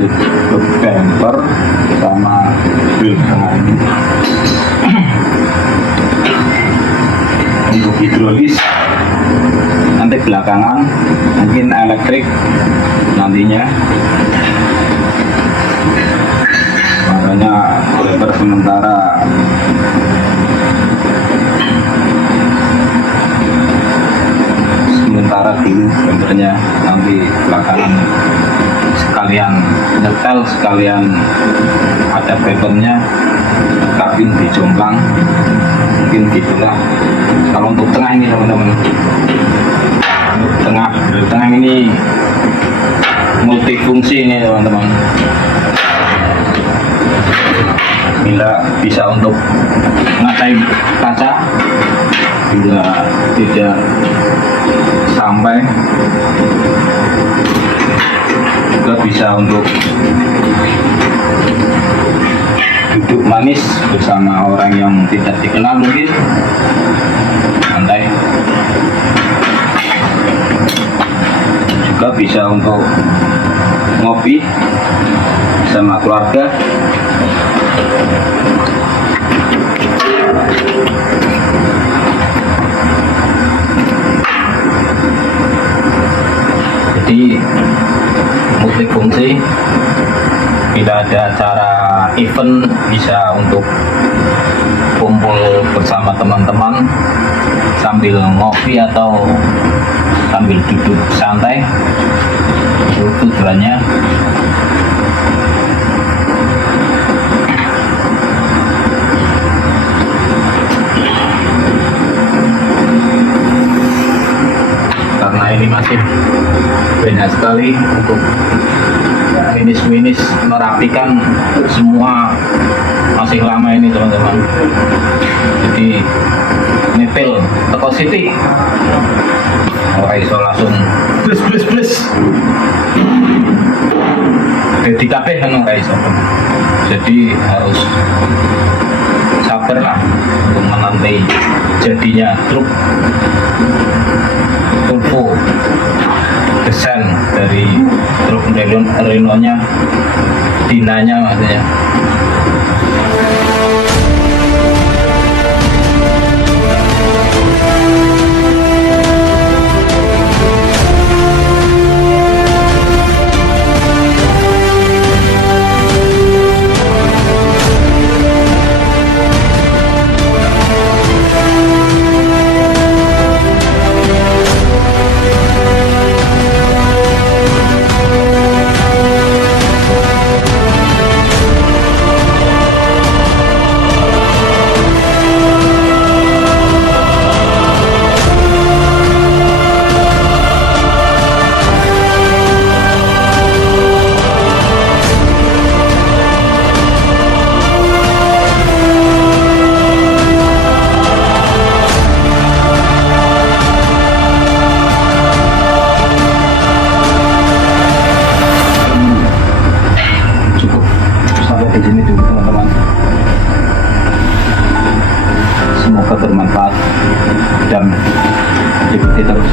lanjut ke bumper sama grill tengah ini. Untuk hidrolis nanti belakangan, mungkin elektrik nantinya. Makanya bumper sementara dulu bumpernya, nanti belakangan sekalian nyetel, sekalian ada bumpernya, kabin dijomplang, mungkin gitulah. Kalau untuk tengah ini teman-teman, tengah ini multifungsi ini teman-teman. Bila bisa untuk ngatain kaca, bila tidak sampai juga bisa untuk duduk manis bersama orang yang tidak dikenal, mungkin santai. Juga bisa untuk ngopi sama keluarga. Jadi multifungsi, bila ada acara event bisa untuk kumpul bersama teman-teman sambil ngopi atau sambil duduk santai, itu tujuannya. Karena ini masih banyak sekali untuk finish merapikan semua, masih lama ini teman-teman. Jadi ngepil teko City ora iso langsung plus jadi kabeh kan ora iso. Jadi harus sabar lah untuk menanti jadinya truk turbo desain dari truk Renault-nya, Dinanya maksudnya. Di sini dulu teman-teman. Semoga bermanfaat dan ikuti terus.